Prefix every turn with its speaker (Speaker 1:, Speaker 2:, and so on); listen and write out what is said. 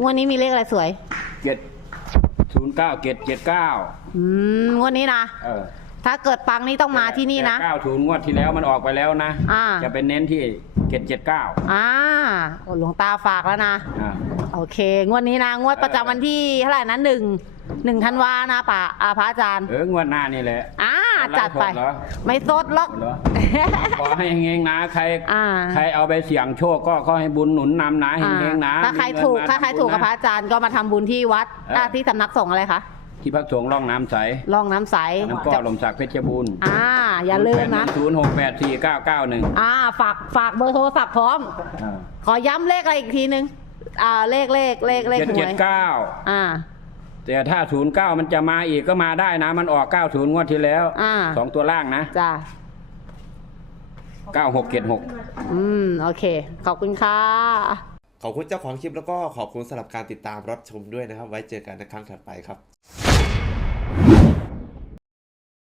Speaker 1: งวดนี้มีเลขอะไรสวย
Speaker 2: เจ็ดศูนย์เก้าเจ็ดเจ็ดเก้า
Speaker 1: อืมงวดนี้นะ
Speaker 2: เออ
Speaker 1: ถ้าเกิดปังนี่ต้องมาที่นี่นะ
Speaker 2: เก้าศูนย์งวดที่แล้วมันออกไปแล้วนะ
Speaker 1: อ่า
Speaker 2: จะเป็นเน้นที่เจ็ดเจ็ดเก้า
Speaker 1: อ่าโอ้หลวงตาฝากแล้วนะ
Speaker 2: อ่า
Speaker 1: โอเค งวดนี้นะ งวดประจำวันที่เท่าไหร่นะหนึ่งหนึ่งธันวานะป่ะอาพระอาจารย์
Speaker 2: เอองวดหน้านี่แหละ
Speaker 1: อ่า
Speaker 2: เอาไลฟ์
Speaker 1: จัดไป
Speaker 2: สดเหรอ
Speaker 1: ไม่สดหรอก
Speaker 2: เหรอ ขอให้เฮงๆนะ ใคร
Speaker 1: อ่า
Speaker 2: ใครเอาไปเสี่ยงโชคก็ขอให้บุญหนุนนำนะเฮงๆนะ
Speaker 1: ถ้าใคร
Speaker 2: มีเงิน
Speaker 1: ถูก
Speaker 2: ม
Speaker 1: ถ้าใคร
Speaker 2: ทำ
Speaker 1: ถูกกับ
Speaker 2: ญ
Speaker 1: พระ
Speaker 2: นะ
Speaker 1: อาจารย์ก็มาทำบุญที่วัด
Speaker 2: เอออ่า
Speaker 1: ที่สำนักสงฆ์อะไรคะ
Speaker 2: ที่พักสงฆ์ร่องน้ำใส
Speaker 1: ร่องน้ำใส
Speaker 2: น้ำก้อลมศักดิ์เพชรบูรณ์
Speaker 1: อ่า อย่าลืมนะ
Speaker 2: ศูนย์หกแปดสี่เก้าเก้าหนึ่ง
Speaker 1: อ่า ฝาก ฝากเบอร์โทรศัพท์พร้อม ขอย้ำเลขอะไรอีกทีนึง อ่า เลขเลขเลขเลข
Speaker 2: เจ็ด
Speaker 1: หว
Speaker 2: เจ็ด
Speaker 1: ย
Speaker 2: เก้า
Speaker 1: อ่า
Speaker 2: แต่ถ้าศูนย์เก้ามันจะมาอีกก็มาได้นะ มันออกเก้าศูนย์งวดที่แล้ว
Speaker 1: อ่า
Speaker 2: สองตัวล่างนะ
Speaker 1: จ้า
Speaker 2: เก้าหกเจ็ดหก
Speaker 1: อืม โอเค ขอบคุณค่ะ
Speaker 3: ขอบคุณเจ้าของคลิปแล้วก็ขอบคุณสำหรับการติดตามรับชมด้วยนะครับ ไว้เจอกันในครั้งถัดไปครับ